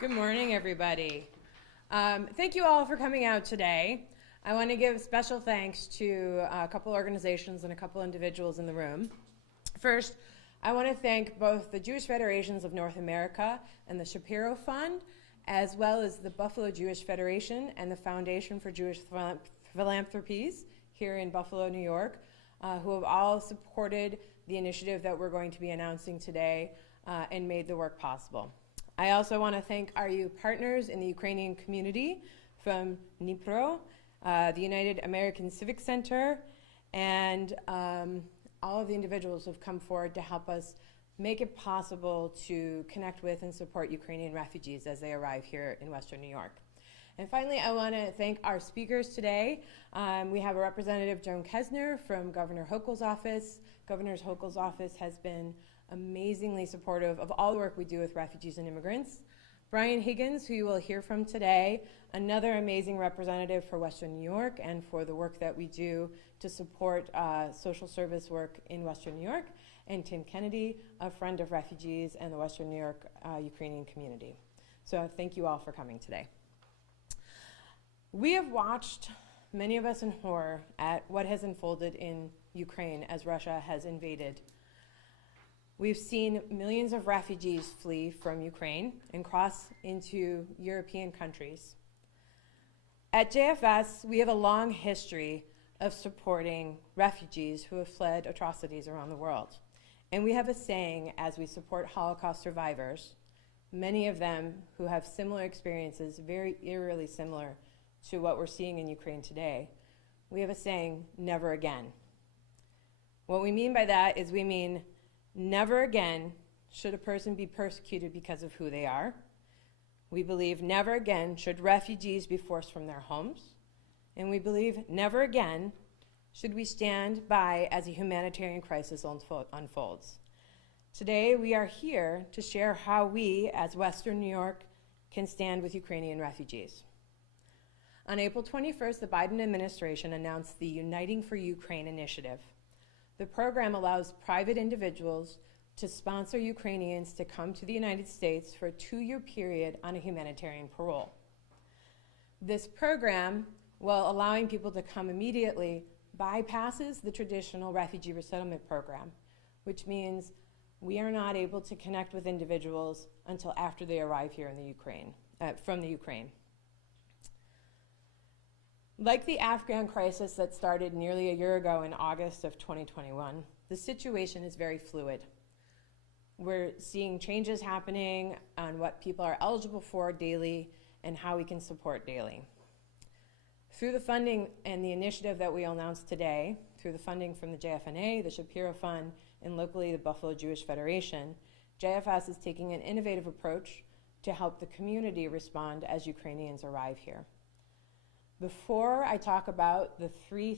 Good morning, everybody. Thank you all for coming out today. I want to give special thanks to a couple organizations and a couple individuals in the room. First, I want to thank both the Jewish Federations of North America and the Shapiro Fund, as well as the Buffalo Jewish Federation and the Foundation for Jewish Philanthropies here in Buffalo, New York, who have all supported the initiative that we're going to be announcing today and made the work possible. I also want to thank our EU partners in the Ukrainian community from Dnipro, the United American Civic Center, and all of the individuals who have come forward to help us make it possible to connect with and support Ukrainian refugees as they arrive here in Western New York. And finally, I want to thank our speakers today. We have a representative, Joan Kesner, from Governor Hochul's office. Governor Hochul's office has been amazingly supportive of all the work we do with refugees and immigrants. Brian Higgins, who you will hear from today, another amazing representative for Western New York and for the work that we do to support social service work in Western New York, and Tim Kennedy, a friend of refugees and the Western New York Ukrainian community. So thank you all for coming today. We have watched, many of us in horror, at what has unfolded in Ukraine as Russia has invaded. We've seen millions of refugees flee from Ukraine and cross into European countries. At JFS, we have a long history of supporting refugees who have fled atrocities around the world. And we have a saying as we support Holocaust survivors, many of them who have similar experiences, very eerily similar to what we're seeing in Ukraine today. We have a saying, never again. What we mean by that is we mean never again should a person be persecuted because of who they are. We believe never again should refugees be forced from their homes. And we believe never again should we stand by as a humanitarian crisis unfolds. Today, we are here to share how we, as Western New York, can stand with Ukrainian refugees. On April 21st, the Biden administration announced the Uniting for Ukraine initiative. The program allows private individuals to sponsor Ukrainians to come to the United States for a 2-year period on a humanitarian parole. This program, while allowing people to come immediately, bypasses the traditional refugee resettlement program, which means we are not able to connect with individuals until after they arrive here in the Ukraine, from the Ukraine. Like the Afghan crisis that started nearly a year ago in August of 2021, the situation is very fluid. We're seeing changes happening on what people are eligible for daily and how we can support daily. Through the funding and the initiative that we announced today, through the funding from the JFNA, the Shapiro Fund, and locally the Buffalo Jewish Federation, JFS is taking an innovative approach to help the community respond as Ukrainians arrive here. Before I talk about the 3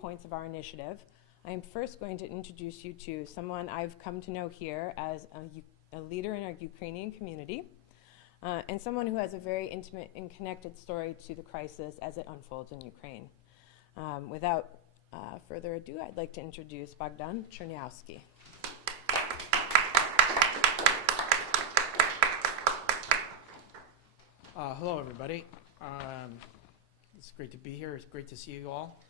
points of our initiative, I am first going to introduce you to someone I've come to know here as a leader in our Ukrainian community, and someone who has a very intimate and connected story to the crisis as it unfolds in Ukraine. Without further ado, I'd like to introduce Bogdan Chernyavsky. Hello, everybody. It's great to be here. It's great to see you all.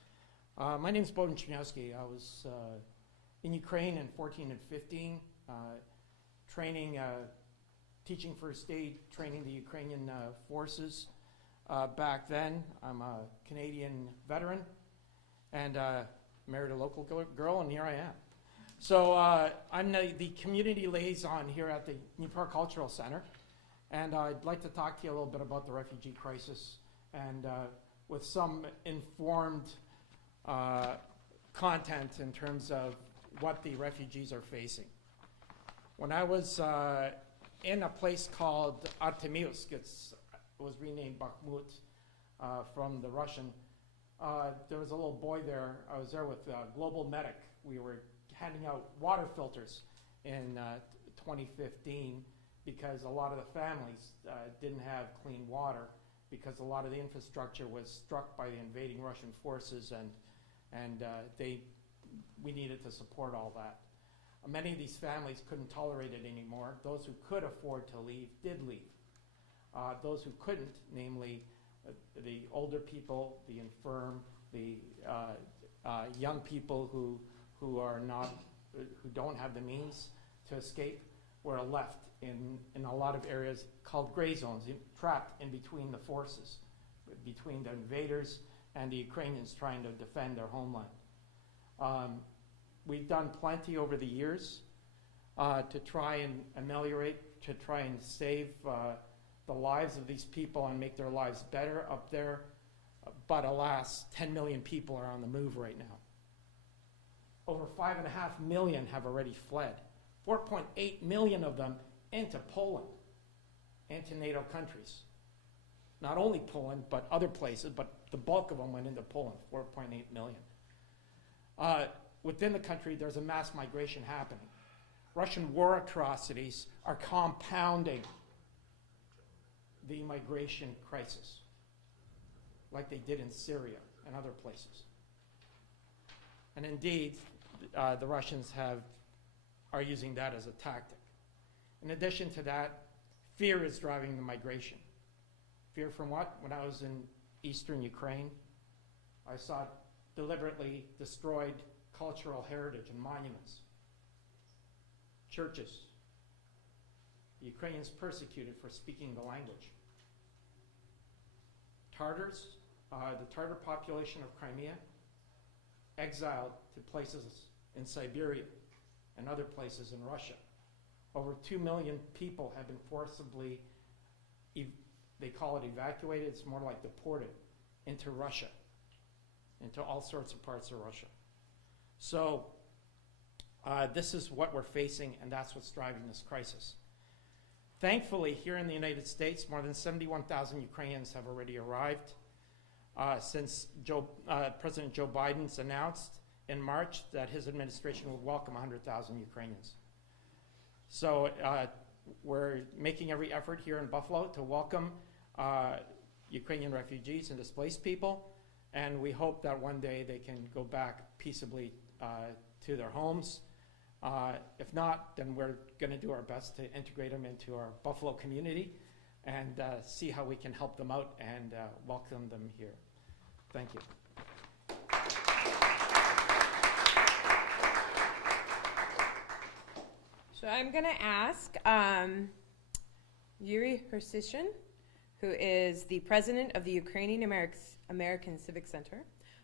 My name is Bogdan Chernyavsky. I was in Ukraine in 14 and 15, training, teaching first aid, training the Ukrainian forces. Back then, I'm a Canadian veteran and married a local girl, and here I am. So I'm the community liaison here at the Dnipro Cultural Center, and I'd like to talk to you a little bit about the refugee crisis and with some informed content in terms of what the refugees are facing. When I was in a place called Artemivsk, it was renamed Bakhmut from the Russian, there was a little boy there. I was there with Global Medic. We were handing out water filters in 2015 because a lot of the families didn't have clean water, because a lot of the infrastructure was struck by the invading Russian forces, and we needed to support all that. Many of these families couldn't tolerate it anymore. Those who could afford to leave did leave. those who couldn't, namely the older people, the infirm, the young people who are not, who don't have the means to escape, were left in a lot of areas called gray zones, trapped in between the forces, between the invaders and the Ukrainians trying to defend their homeland. We've done plenty over the years to try and ameliorate, to try and save the lives of these people and make their lives better up there. But alas, 10 million people are on the move right now. Over 5.5 million have already fled. 4.8 million of them into Poland, into NATO countries. Not only Poland, but other places, but the bulk of them went into Poland, 4.8 million. Within the country, there's a mass migration happening. Russian war atrocities are compounding the migration crisis, like they did in Syria and other places. And indeed, the Russians are using that as a tactic. In addition to that, fear is driving the migration. Fear from what? When I was in eastern Ukraine, I saw deliberately destroyed cultural heritage and monuments, churches. The Ukrainians persecuted for speaking the language. Tatars, the Tatar population of Crimea, exiled to places in Siberia and other places in Russia. Over 2 million people have been forcibly, they call it evacuated, it's more like deported, into Russia, into all sorts of parts of Russia. So this is what we're facing, and that's what's driving this crisis. Thankfully, here in the United States, more than 71,000 Ukrainians have already arrived since President Joe Biden's announced in March that his administration will welcome 100,000 Ukrainians. So we're making every effort here in Buffalo to welcome Ukrainian refugees and displaced people, and we hope that one day they can go back peaceably to their homes. If not, then we're going to do our best to integrate them into our Buffalo community and see how we can help them out and welcome them here. Thank you. So I'm going to ask Yuri Hersishin, who is the president of the Ukrainian American Civic Center,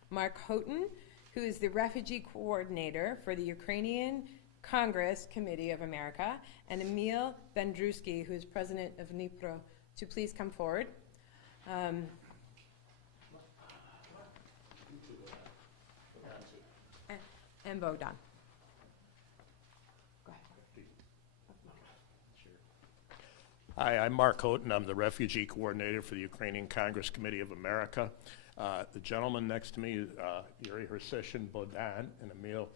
Mark Houghton, who is the refugee coordinator for the Ukrainian Congress Committee of America, and Emil Bendrusky, who is president of Dnipro, to please come forward. And Bogdan. Go ahead. Hi, I'm Mark Houghton. I'm the refugee coordinator for the Ukrainian Congress Committee of America. The gentleman next to me, Yuri Hersishin, Bogdan, and Emil,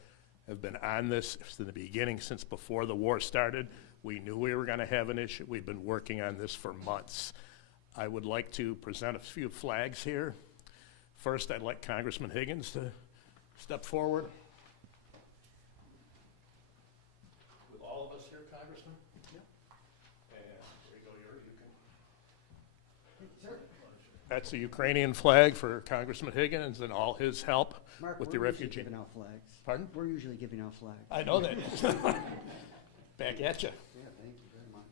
have been on this from the beginning, since before the war started. We knew we were going to have an issue. We've been working on this for months. I would like to present a few flags here. First, I'd like Congressman Higgins to step forward. With all of us here, Congressman? Yeah. And there you go, Yuri. You can. That's the Ukrainian flag for Congressman Higgins and all his help Mark, with the we're usually refugee. giving out flags. Pardon? We're usually giving out flags. I know that. Back at you. Yeah, thank you very much.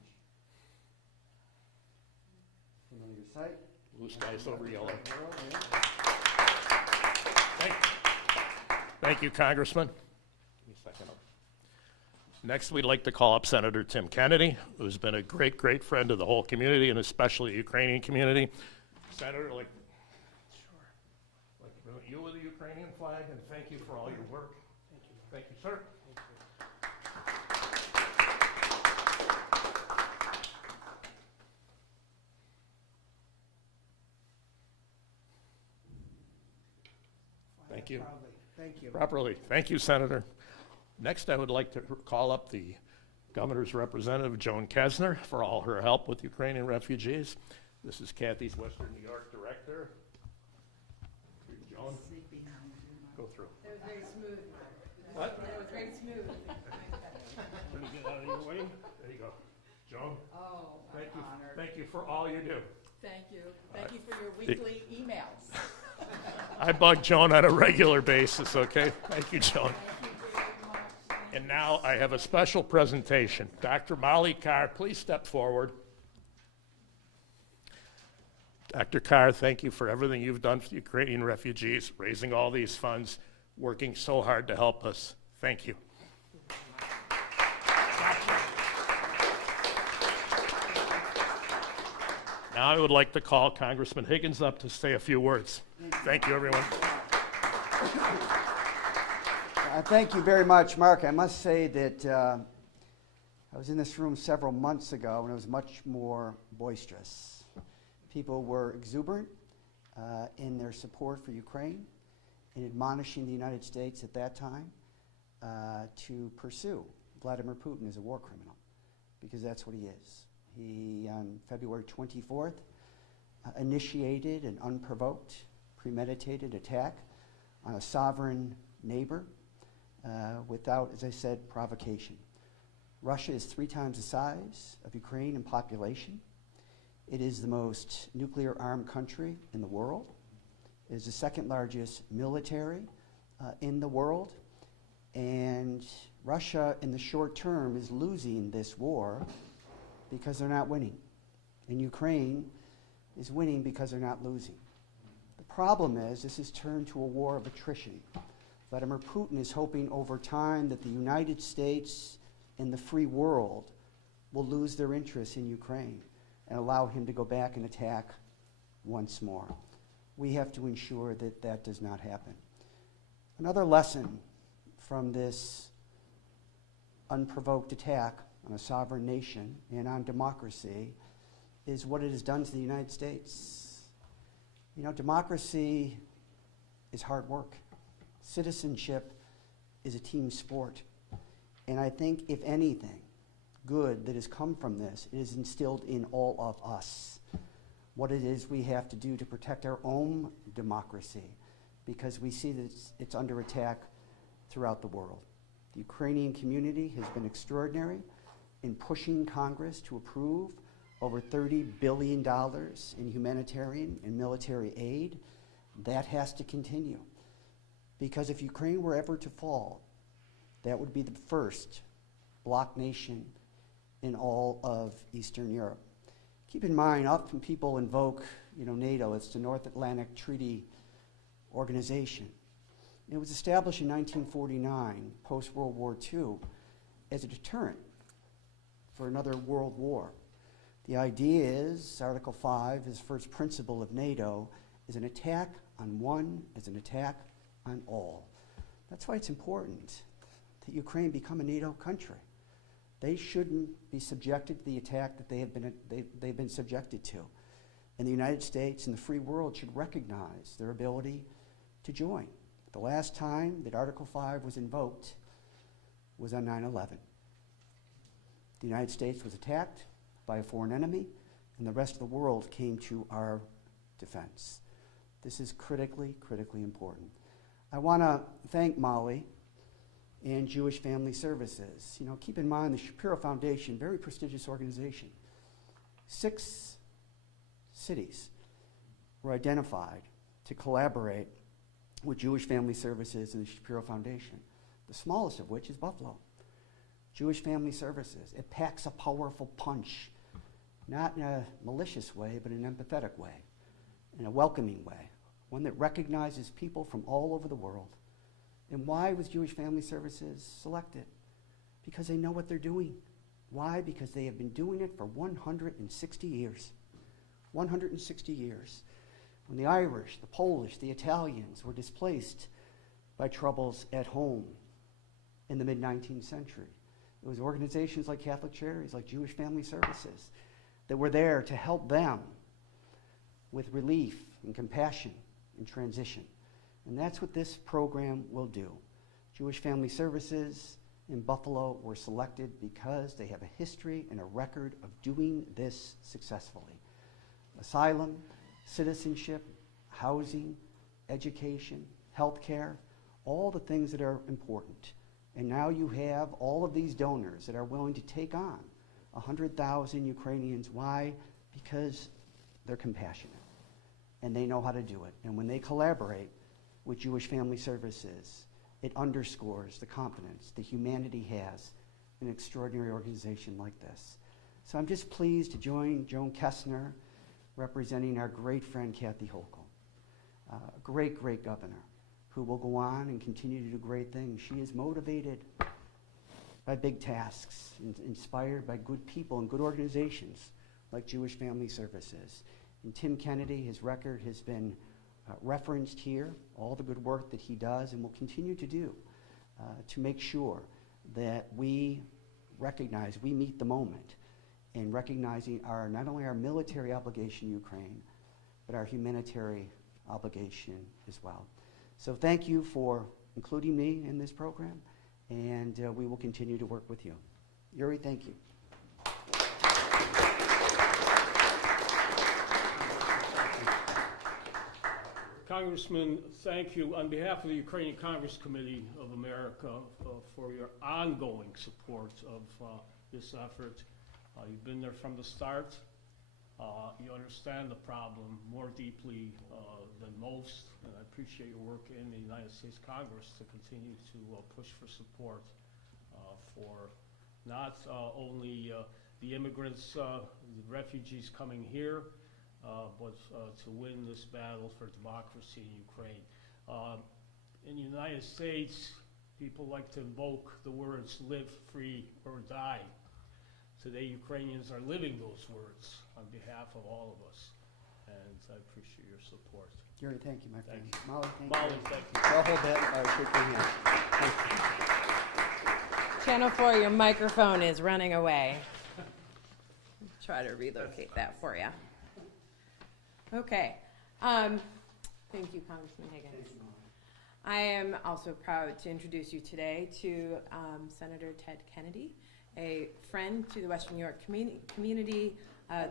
Familiar sight. Blue skies over yellow. World, yeah. Thank you, Congressman. Give me a second. Next, we'd like to call up Senator Tim Kennedy, who's been a great, great friend of the whole community, and especially the Ukrainian community. Senator, like to present you with the Ukrainian flag, and thank you for all your work. Thank you, sir. Thank you. Thank you. Properly. Thank you, Senator. Next, I would like to call up the governor's representative, Joan Kesner, for all her help with Ukrainian refugees. This is Kathy's Western New York director. Joan, go through. That was very smooth. What? That was very smooth. Let me get out of your way. There you go. Joan? Oh, Thank you for all you do. Thank you. Thank you for your weekly emails. I bug Joan on a regular basis, okay? Thank you, Joan. Thank you very much. And now I have a special presentation. Dr. Molly Carr, please step forward. Dr. Carr, thank you for everything you've done for the Ukrainian refugees, raising all these funds, working so hard to help us. Thank you. Now I would like to call Congressman Higgins up to say a few words. Thank you, everyone. Thank you very much, Mark. I must say that I was in this room several months ago and it was much more boisterous. People were exuberant in their support for Ukraine and admonishing the United States at that time to pursue Vladimir Putin as a war criminal, because that's what he is. He, on February 24th, initiated an unprovoked, premeditated attack on a sovereign neighbor without, as I said, provocation. Russia is 3 times the size of Ukraine in population. It is the most nuclear-armed country in the world. It is the 2nd largest military in the world. And Russia, in the short term, is losing this war because they're not winning. And Ukraine is winning because they're not losing. The problem is this has turned to a war of attrition. Vladimir Putin is hoping over time that the United States and the free world will lose their interest in Ukraine and allow him to go back and attack once more. We have to ensure that that does not happen. Another lesson from this unprovoked attack on a sovereign nation and on democracy is what it has done to the United States. You know, democracy is hard work. Citizenship is a team sport. And I think, if anything good that has come from this, it is instilled in all of us what it is we have to do to protect our own democracy, because we see that it's under attack throughout the world. The Ukrainian community has been extraordinary in pushing Congress to approve over $30 billion in humanitarian and military aid. That has to continue, because if Ukraine were ever to fall, that would be the first bloc nation in all of Eastern Europe. Keep in mind, often people invoke, NATO. It's the North Atlantic Treaty Organization. It was established in 1949, post-World War II, as a deterrent for another world war. The idea is, Article 5, his first principle of NATO, is an attack on one is an attack on all. That's why it's important that Ukraine become a NATO country. They shouldn't be subjected to the attack that they've been subjected to. And the United States and the free world should recognize their ability to join. The last time that Article 5 was invoked was on 9/11. The United States was attacked by a foreign enemy, and the rest of the world came to our defense. This is critically, critically important. I want to thank Molly and Jewish Family Services. Keep in mind the Shapiro Foundation, very prestigious organization. 6 cities were identified to collaborate with Jewish Family Services and the Shapiro Foundation, the smallest of which is Buffalo. Jewish Family Services, it packs a powerful punch, not in a malicious way, but in an empathetic way, in a welcoming way, one that recognizes people from all over the world. And why was Jewish Family Services selected? Because they know what they're doing. Why? Because they have been doing it for 160 years. 160 years. When the Irish, the Polish, the Italians were displaced by troubles at home in the mid-19th century, it was organizations like Catholic Charities, like Jewish Family Services, that were there to help them with relief and compassion and transition. And that's what this program will do. Jewish Family Services in Buffalo were selected because they have a history and a record of doing this successfully. Asylum, citizenship, housing, education, healthcare, all the things that are important. And now you have all of these donors that are willing to take on 100,000 Ukrainians. Why? Because they're compassionate and they know how to do it. And when they collaborate with Jewish Family Services, it underscores the competence, the humanity has in an extraordinary organization like this. So I'm just pleased to join Joan Kessner, representing our great friend Kathy Hochul, a great, great governor who will go on and continue to do great things. She is motivated by big tasks, inspired by good people and good organizations like Jewish Family Services. And Tim Kennedy, his record has been referenced here, all the good work that he does and will continue to do to make sure that we recognize, we meet the moment in recognizing not only our military obligation in Ukraine, but our humanitarian obligation as well. So thank you for including me in this program, and we will continue to work with you. Yuri, thank you. Congressman, thank you on behalf of the Ukrainian Congress Committee of America for your ongoing support of this effort. You've been there from the start. You understand the problem more deeply than most, and I appreciate your work in the United States Congress to continue to push for support for not only the immigrants, the refugees coming here, but to win this battle for democracy in Ukraine. In the United States, people like to invoke the words live, free, or die. Today, Ukrainians are living those words on behalf of all of us, and I appreciate your support. Yuri, thank you, my friend. Thank you. Molly, thank Molly, you. thank you. I'll hold that. Shake your hand. Thank you. Channel 4, your microphone is running away. Try to relocate that for you. Okay. Thank you, Congressman Higgins. I am also proud to introduce you today to Senator Ted Kennedy, a friend to the Western New York community,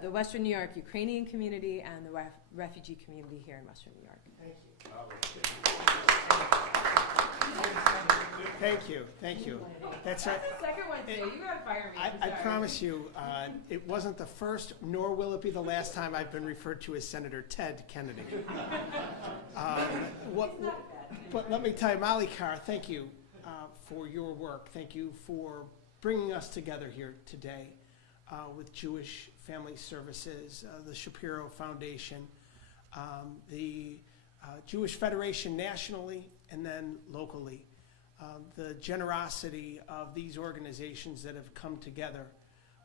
the Western New York Ukrainian community, and the refugee community here in Western New York. Thank you. Thank you. That's right. Second one today. You gotta fire me. I promise you, it wasn't the first, nor will it be the last time I've been referred to as Senator Ted Kennedy. But let me tell you, Molly Carr, thank you for your work. Thank you for bringing us together here today with Jewish Family Services, the Shapiro Foundation, the Jewish Federation nationally, and then locally. The generosity of these organizations that have come together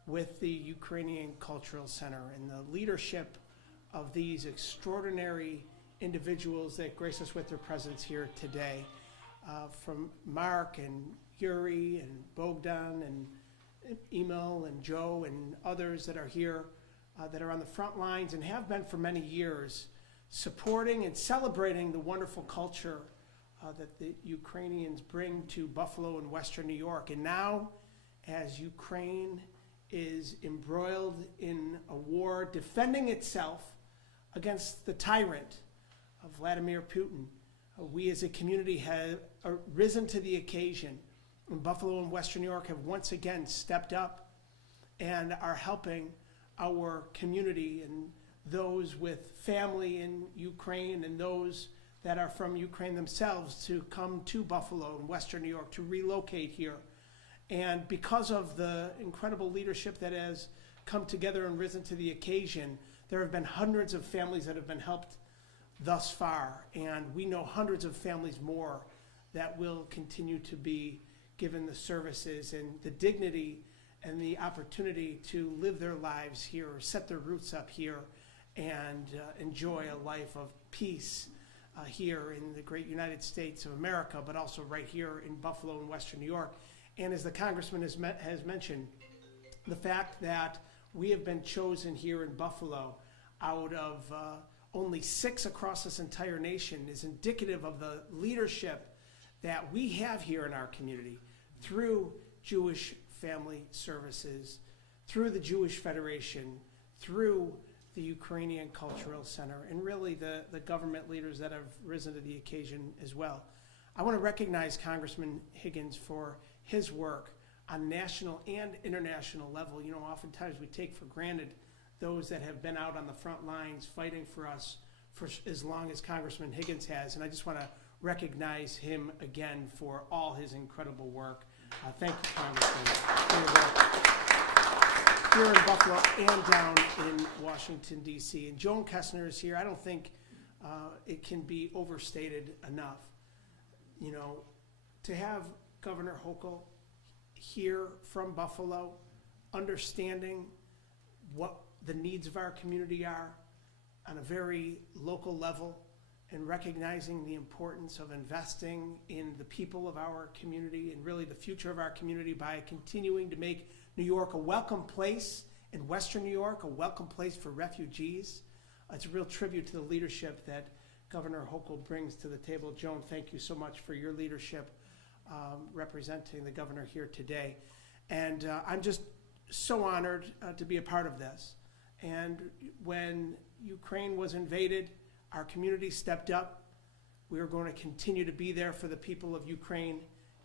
with the Ukrainian Cultural Center and the leadership of these extraordinary individuals that grace us with their presence here today, from Mark and Yuri and Bogdan and Emil and Joe and others that are here that are on the front lines and have been for many years, supporting and celebrating the wonderful culture that the Ukrainians bring to Buffalo and Western New York. And now, as Ukraine is embroiled in a war defending itself against the tyrant of Vladimir Putin, we as a community have risen to the occasion. And Buffalo and Western New York have once again stepped up and are helping our community and those with family in Ukraine and those that are from Ukraine themselves to come to Buffalo and Western New York to relocate here. And because of the incredible leadership that has come together and risen to the occasion, there have been hundreds of families that have been helped thus far. And we know hundreds of families more that will continue to be given the services and the dignity and the opportunity to live their lives here, or set their roots up here, and enjoy a life of peace here in the great United States of America, but also right here in Buffalo and Western New York. And as the Congressman has mentioned, the fact that we have been chosen here in Buffalo out of only 6 across this entire nation is indicative of the leadership that we have here in our community through Jewish Family Services, through the Jewish Federation, through the Ukrainian Cultural Center, and really the government leaders that have risen to the occasion as well. I want to recognize Congressman Higgins for his work on national and international level. You know, oftentimes we take for granted those that have been out on the front lines fighting for us for as long as Congressman Higgins has. And I just want to recognize him again for all his incredible work. Thank you, Congressman, for your work here in Buffalo and down in Washington, D.C. And Joan Kessner is here. I don't think it can be overstated enough. You know, to have Governor Hochul here from Buffalo, understanding what the needs of our community are on a very local level, and recognizing the importance of investing in the people of our community and really the future of our community by continuing to make New York a welcome place, and Western New York a welcome place for refugees. It's a real tribute to the leadership that Governor Hochul brings to the table. Joan, thank you so much for your leadership representing the governor here today. And I'm just so honored to be a part of this. And when Ukraine was invaded, our community stepped up. We are going to continue to be there for the people of Ukraine.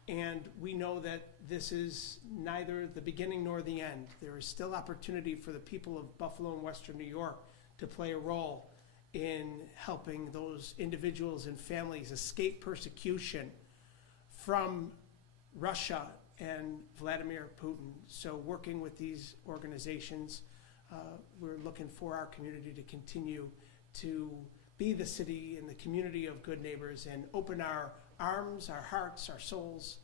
And we know that this is neither the beginning nor the end. There is still opportunity for the people of Buffalo and Western New York to play a role in helping those individuals and families escape persecution from Russia and Vladimir Putin. So working with these organizations, we're looking for our community to continue to be the city and the community of good neighbors and open our arms, our hearts, our souls,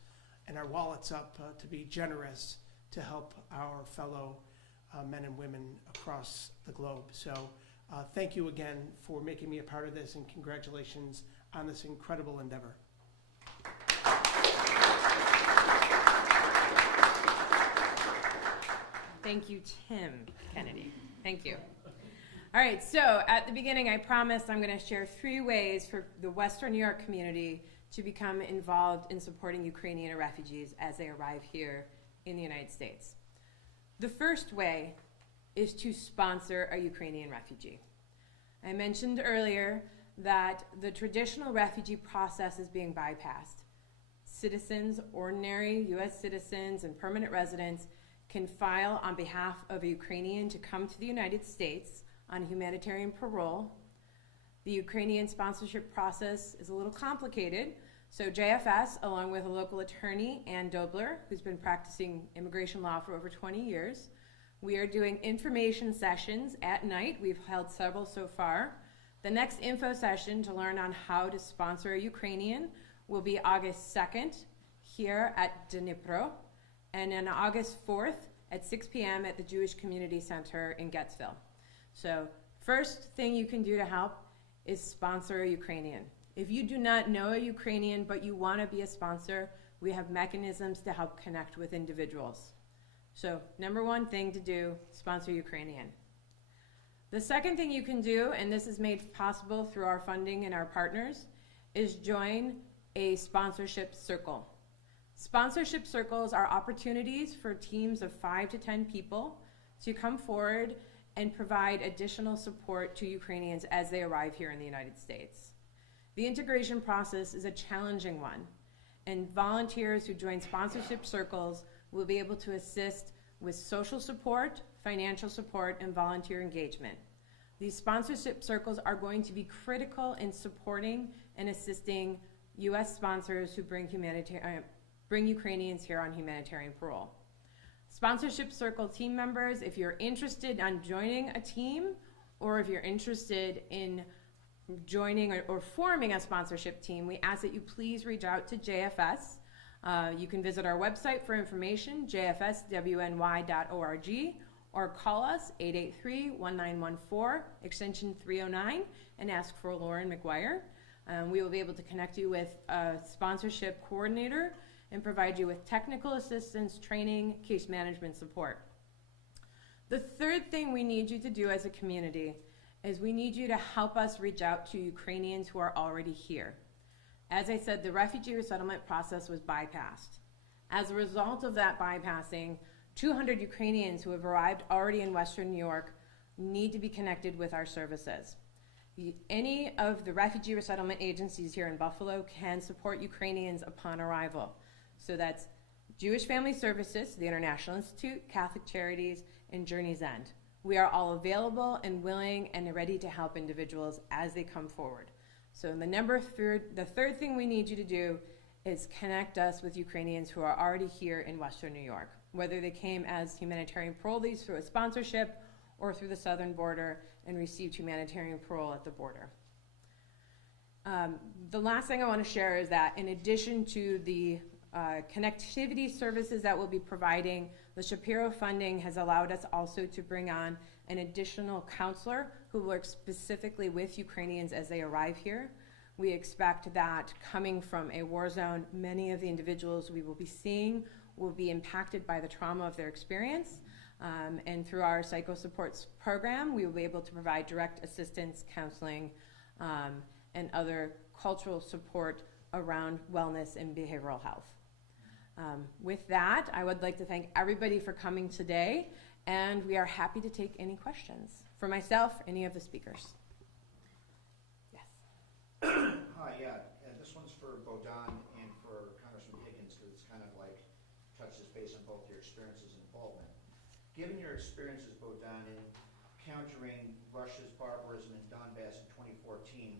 and our wallets up to be generous to help our fellow men and women across the globe. So thank you again for making me a part of this, and congratulations on this incredible endeavor. Thank you, Tim Kennedy. Thank you. All right, so at the beginning, I promised I'm going to share 3 ways for the Western New York community to become involved in supporting Ukrainian refugees as they arrive here in the United States. The first way is to sponsor a Ukrainian refugee. I mentioned earlier that the traditional refugee process is being bypassed. Citizens, ordinary U.S. citizens and permanent residents can file on behalf of a Ukrainian to come to the United States on humanitarian parole. The Ukrainian sponsorship process is a little complicated, so JFS, along with a local attorney, Ann Dobler, who's been practicing immigration law for over 20 years, we are doing information sessions at night. We've held several so far. The next info session to learn on how to sponsor a Ukrainian will be August 2nd here at Dnipro, and on August 4th at 6 p.m. at the Jewish Community Center in Gettsville. So first thing you can do to help is sponsor a Ukrainian. If you do not know a Ukrainian but you want to be a sponsor, we have mechanisms to help connect with individuals. So number 1 thing to do, sponsor Ukrainian. The second thing you can do, and this is made possible through our funding and our partners, is join a sponsorship circle. Sponsorship circles are opportunities for teams of 5 to 10 people to come forward and provide additional support to Ukrainians as they arrive here in the United States. The integration process is a challenging one, and volunteers who join sponsorship circles will be able to assist with social support, financial support, and volunteer engagement. These sponsorship circles are going to be critical in supporting and assisting U.S. sponsors who bring Ukrainians here on humanitarian parole. Sponsorship circle team members, if you're interested in joining a team, or if you're interested in joining or forming a sponsorship team, we ask that you please reach out to JFS. You can visit our website for information, jfswny.org, or call us 883-1914, extension 309, and ask for Lauren McGuire. We will be able to connect you with a sponsorship coordinator and provide you with technical assistance, training, case management support. The third thing we need you to do as a community is we need you to help us reach out to Ukrainians who are already here. As I said, the refugee resettlement process was bypassed. As a result of that bypassing, 200 Ukrainians who have arrived already in Western New York need to be connected with our services. Any of the refugee resettlement agencies here in Buffalo can support Ukrainians upon arrival. So that's Jewish Family Services, the International Institute, Catholic Charities, and Journey's End. We are all available and willing and ready to help individuals as they come forward. So the third thing we need you to do is connect us with Ukrainians who are already here in Western New York, whether they came as humanitarian parolees through a sponsorship or through the southern border and received humanitarian parole at the border. The last thing I want to share is that in addition to the connectivity services that we'll be providing, the Shapiro funding has allowed us also to bring on an additional counselor who works specifically with Ukrainians as they arrive here. We expect that coming from a war zone, many of the individuals we will be seeing will be impacted by the trauma of their experience. And through our psycho supports program, we will be able to provide direct assistance, counseling, and other cultural support around wellness and behavioral health. With that, I would like to thank everybody for coming today, and we are happy to take any questions for myself, any of the speakers. Yes. Hi, this one's for Bodan and for Congressman Higgins, because it's kind of like touches base on both your experiences and involvement. Given your experiences, Bodan, in countering Russia's barbarism in Donbass in 2014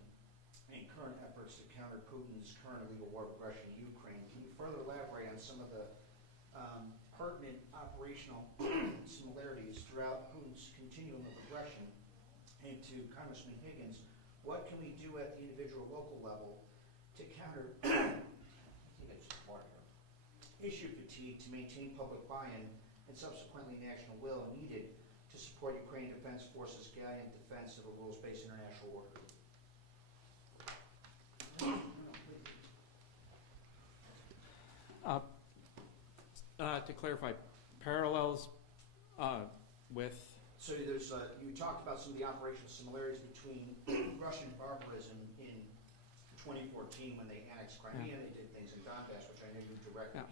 and current efforts to counter Putin's current illegal war of aggression in Ukraine, can you further elaborate on some of the pertinent operational similarities throughout Putin's continuum of aggression? And to Congressman Higgins, what can we do at the individual local level to counter issue fatigue, to maintain public buy-in and subsequently national will needed to support Ukrainian Defense Forces' gallant defense of a rules-based international order? To clarify, parallels with... So there's, you talked about some of the operational similarities between Russian barbarism in 2014 when they annexed Crimea, they did things in Donbass, which I know you directly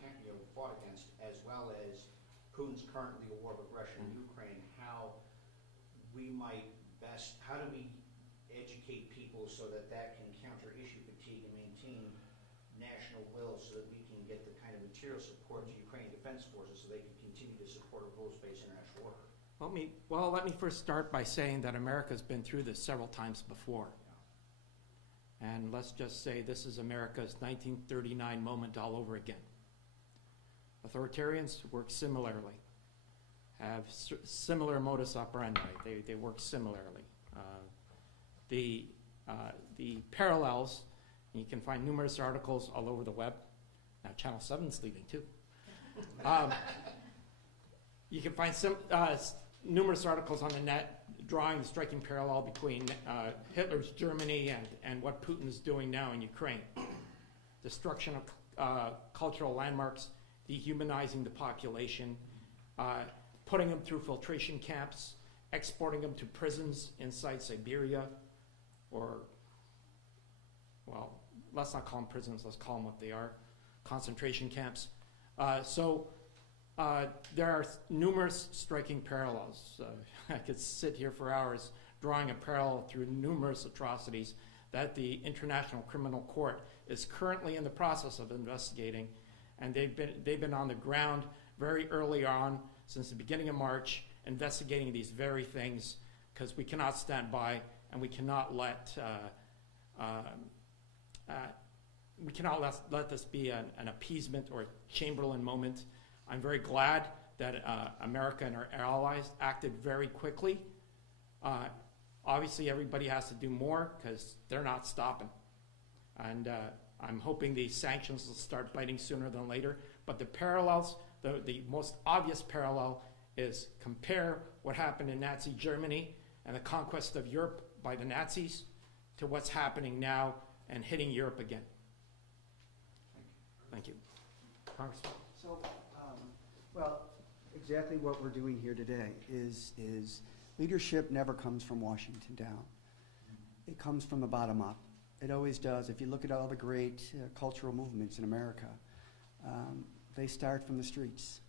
fought against, as well as Putin's current legal war of aggression in Ukraine. How we might best, how do we educate people so that that can counter issue fatigue and maintain national will so that we can get the kind of material support to Ukrainian Defense Forces so they can continue to support a rules-based international order? Let me first start by saying that America's been through this several times before. And let's just say this is America's 1939 moment all over again. Authoritarians work similarly, have similar modus operandi. They work similarly. The parallels, you can find numerous articles all over the web. Now Channel 7's leaving too. You can find some numerous articles on the net drawing the striking parallel between Hitler's Germany and what Putin is doing now in Ukraine. Destruction of cultural landmarks, dehumanizing the population, putting them through filtration camps, exporting them to prisons inside Siberia, or, well, let's not call them prisons, let's call them what they are, concentration camps. There are numerous striking parallels. I could sit here for hours drawing a parallel through numerous atrocities that the International Criminal Court is currently in the process of investigating, and they've been on the ground very early on, since the beginning of March, investigating these very things, because we cannot stand by and we cannot let this be an appeasement or Chamberlain moment. I'm very glad that America and our allies acted very quickly. Obviously, everybody has to do more because they're not stopping. And I'm hoping these sanctions will start biting sooner than later. But the parallels, the most obvious parallel is compare what happened in Nazi Germany and the conquest of Europe by the Nazis to what's happening now and hitting Europe again. Thank you. Congressman. So, well, exactly what we're doing here today is leadership never comes from Washington down. It comes from the bottom up. It always does. If you look at all the great cultural movements in America, they start from the streets.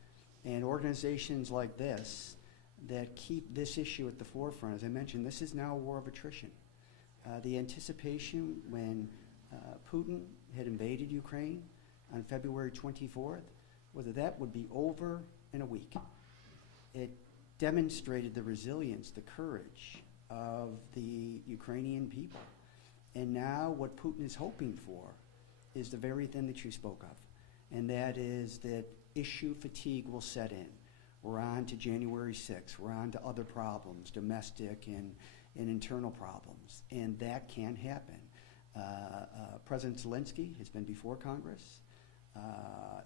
And organizations like this that keep this issue at the forefront, as I mentioned, this is now a war of attrition. The anticipation when Putin had invaded Ukraine on February 24th, whether that would be over in a week. It demonstrated the resilience, the courage of the Ukrainian people. And now what Putin is hoping for is the very thing that you spoke of, and that is that issue fatigue will set in. We're on to January 6th. We're on to other problems, domestic and internal problems, and that can happen. President Zelensky has been before Congress.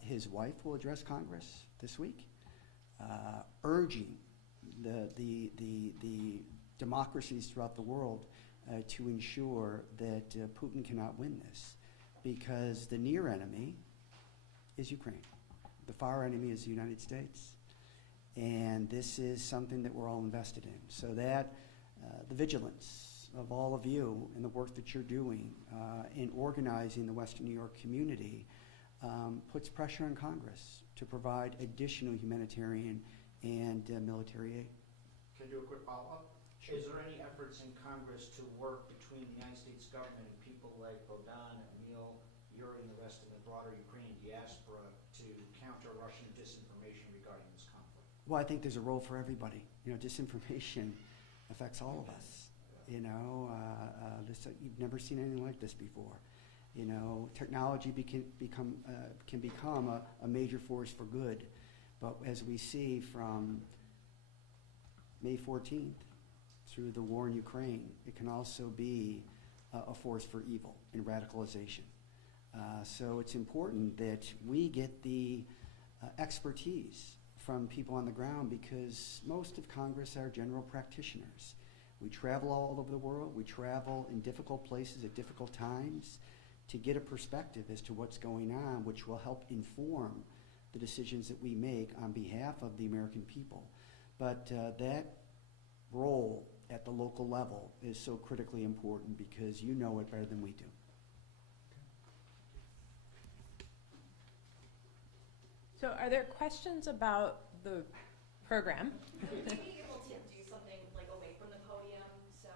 His wife will address Congress this week, urging the democracies throughout the world to ensure that Putin cannot win this, because the near enemy is Ukraine. The far enemy is the United States. And this is something that we're all invested in. So that the vigilance of all of you and the work that you're doing in organizing the Western New York community puts pressure on Congress to provide additional humanitarian and military aid. Can I do a quick follow-up? Sure. Is there any efforts in Congress to work between the United States government and people like Bogdan, Emil, Yuri, and the rest of the broader Ukrainian diaspora to counter Russian disinformation regarding this conflict? Well, I think there's a role for everybody. You know, disinformation affects all of us. You know, you've never seen anything like this before. You know, technology can become a major force for good. But as we see from May 14th through the war in Ukraine, it can also be a force for evil and radicalization. So it's important that we get the expertise from people on the ground, because most of Congress are general practitioners. We travel all over the world. We travel in difficult places at difficult times to get a perspective as to what's going on, which will help inform the decisions that we make on behalf of the American people. But that role at the local level is so critically important, because you know it better than we do. So are there questions about the program? Would we be able to do something like away from the podium, so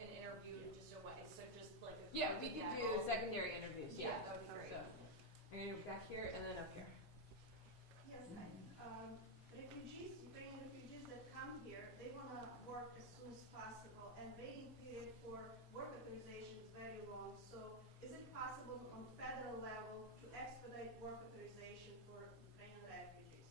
an interview, just a way, so just like a Yeah, we could do panel? secondary interviews. Yeah, that would be great. So I'm going to go back here and then up here. Yes, Ukrainian refugees that come here, they want to work as soon as possible, and waiting period for work authorization is very long. So is it possible on federal level to expedite work authorization for Ukrainian refugees?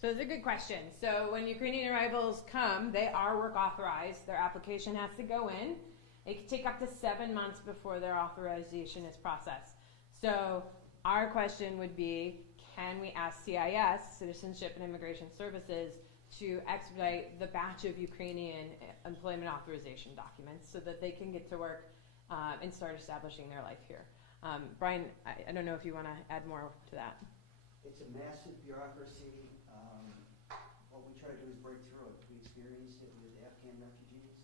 So it's a good question. So when Ukrainian arrivals come, they are work authorized. Their application has to go in. It can take up to 7 months before their authorization is processed. So our question would be, can we ask CIS, Citizenship and Immigration Services, to expedite the batch of Ukrainian employment authorization documents so that they can get to work and start establishing their life here? Brian, I don't know if you want to add more to that. It's a massive bureaucracy. What we try to do is break through it. We experienced it with Afghan refugees,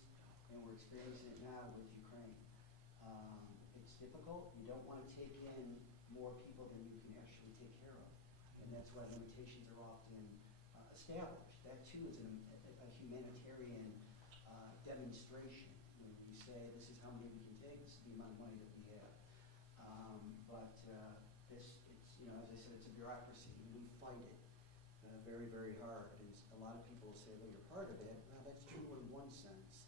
and we're experiencing it now with Ukraine. It's difficult. You don't want to take in more people than you can actually take care of, and that's why limitations are often established. That too is a humanitarian demonstration. You know, we say this is how many we can take, this is the amount of money that we have. You know, as I said, it's a bureaucracy, and we fight it very, very hard. And a lot of people say, well, you're part of it. Well, that's true in one sense,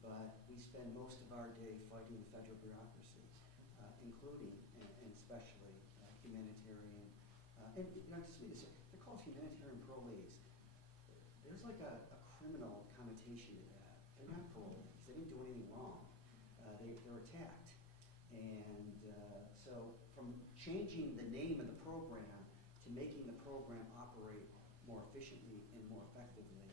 but we spend most of our day fighting the federal bureaucracies, including and especially humanitarian. And you know, they're called humanitarian parolees. There's like a criminal connotation to that. They're not parolees. They didn't do anything wrong. They're attacked. And so from changing the name of the program to making the program operate more efficiently and more effectively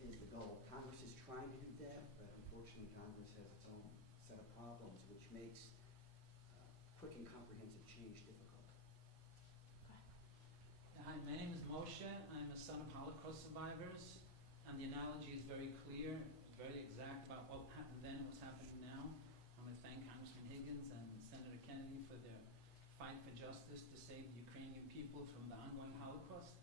is the goal. Congress is trying to do that, but unfortunately Congress has its own set of problems, which makes quick and comprehensive change difficult. Hi, my name is Moshe. I'm a son of Holocaust survivors, and the analogy is very clear, very exact about what happened then and what's happening now. I want to thank Congressman Higgins and Senator Kennedy for their fight for justice to save the Ukrainian people from the ongoing Holocaust.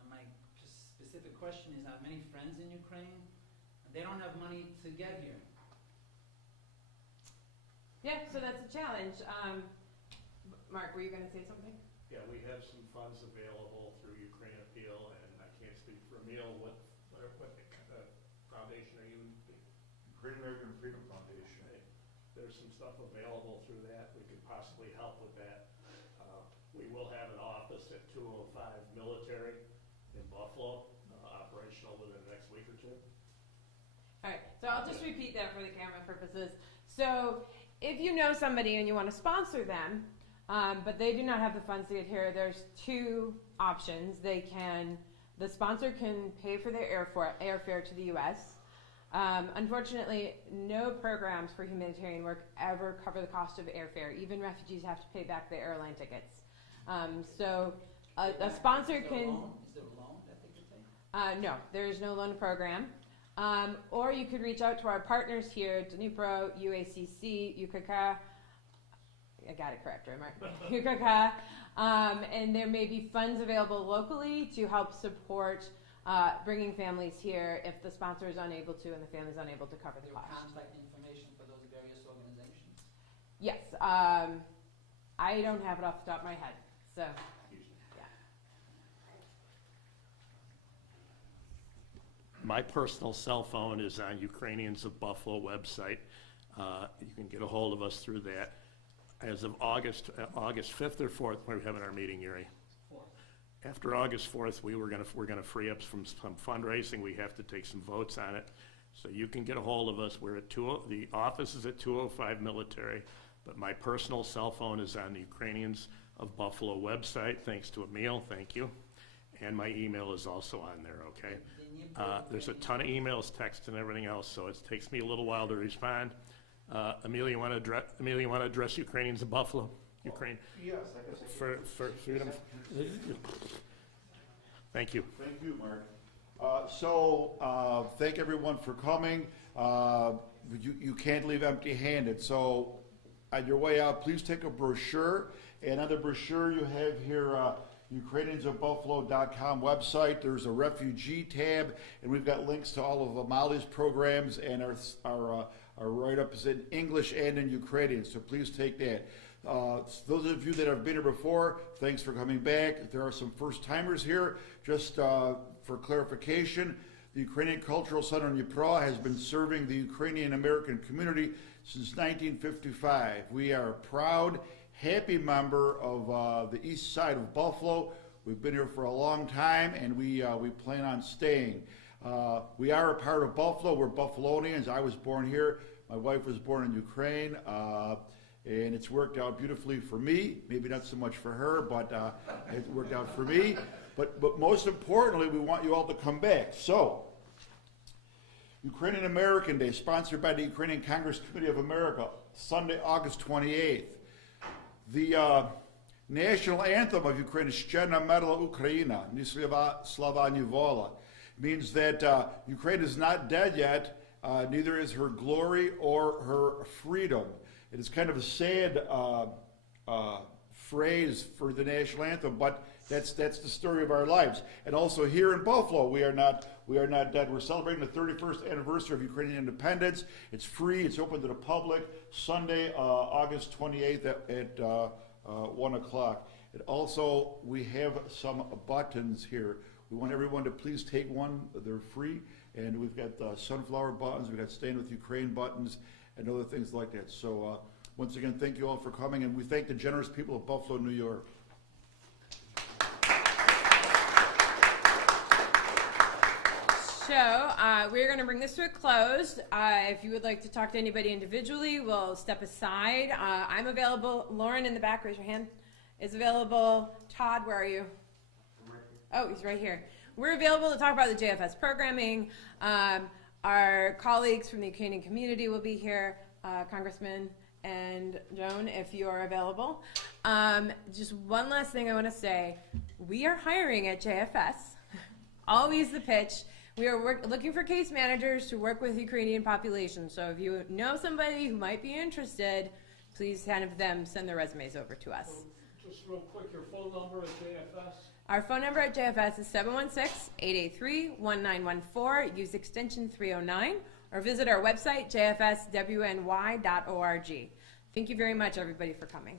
And my specific question is, I have many friends in Ukraine, and they don't have money to get here. Yeah, so that's a challenge. Mark, were you going to say something? Yeah, we have some funds available through Ukraine Appeal, and I can't speak for Emil. What foundation are you? Great American Freedom Foundation. Right. There's some stuff available through that. We could possibly help with that. We will have an office at 205 Military in Buffalo, operational within the next week or two. All right, so I'll just repeat that for the camera purposes. So if you know somebody and you want to sponsor them, but they do not have the funds to get here, there's two options. The sponsor can pay for their airfare to the U.S. Unfortunately, no programs for humanitarian work ever cover the cost of airfare. Even refugees have to pay back the airline tickets. So a sponsor can... Is there a loan that they could take? No, there is no loan program. Or you could reach out to our partners here, Dnipro, UACC, UKK. I got it correct, right, Mark? UKK. And there may be funds available locally to help support bringing families here if the sponsor is unable to and the family is unable to cover the There cost. contact information for those various organizations? Yes. I don't have it off the top of my head. So, yeah. My personal cell phone is on Ukrainians of Buffalo website. You can get a hold of us through that. As of August 5th or 4th, we're having our meeting, Yuri. After August 4th, we're gonna free up from some fundraising. We have to take some votes on it. So you can get a hold of us. We're at the office is at 205 Military, but my personal cell phone is on the Ukrainians of Buffalo website. Thanks to Emil, thank you. And my email is also on there, okay? There's a ton of emails, texts, and everything else, so it takes me a little while to respond. Emil, you want to address Ukrainians of Buffalo? Ukraine. Yes, like I said. For freedom. Thank you. Thank you, Mark. Thank everyone for coming. You can't leave empty-handed. So on your way out, please take a brochure. And on the brochure you have here, UkrainiansofBuffalo.com website. There's a refugee tab, and we've got links to all of Amali's programs, and our write-up is in English and in Ukrainian, so please take that. Those of you that have been here before, thanks for coming back. There are some first-timers here. Just for clarification, the Ukrainian Cultural Center in Dnipro has been serving the Ukrainian American community since 1955. We are a proud, happy member of the east side of Buffalo. We've been here for a long time, and we plan on staying. We are a part of Buffalo. We're Buffalonians. I was born here. My wife was born in Ukraine. And it's worked out beautifully for me. Maybe not so much for her, but it worked out for me. But most importantly, we want you all to come back. So, Ukrainian American Day, sponsored by the Ukrainian Congress Committee of America, Sunday, August 28th. The national anthem of Ukraine is Ще не мерла Україна, ні слава, ні воля. Means that Ukraine is not dead yet, neither is her glory or her freedom. It is kind of a sad phrase for the national anthem, but that's the story of our lives. And also here in Buffalo, we are not dead. We're celebrating the 31st anniversary of Ukrainian independence. It's free. It's open to the public. Sunday, August 28th at 1 o'clock. And also, we have some buttons here. We want everyone to please take one. They're free. And we've got sunflower buttons. We've got Stand With Ukraine buttons and other things like that. So once again, thank you all for coming, and we thank the generous people of Buffalo, New York. So we're going to bring this to a close. If you would like to talk to anybody individually, we'll step aside. I'm available. Lauren in the back, raise your hand, is available. Todd, where are you? Oh, he's right here. We're available to talk about the JFS programming. Our colleagues from the Ukrainian community will be here, Congressman and Joan, if you are available. Just one last thing I want to say. We are hiring at JFS. Always the pitch. We are looking for case managers to work with Ukrainian population. So if you know somebody who might be interested, please have them send their resumes over to us. So just real quick, your phone number at JFS? Our phone number at JFS is 716-883-1914. Use extension 309 or visit our website, jfswny.org. Thank you very much, everybody, for coming.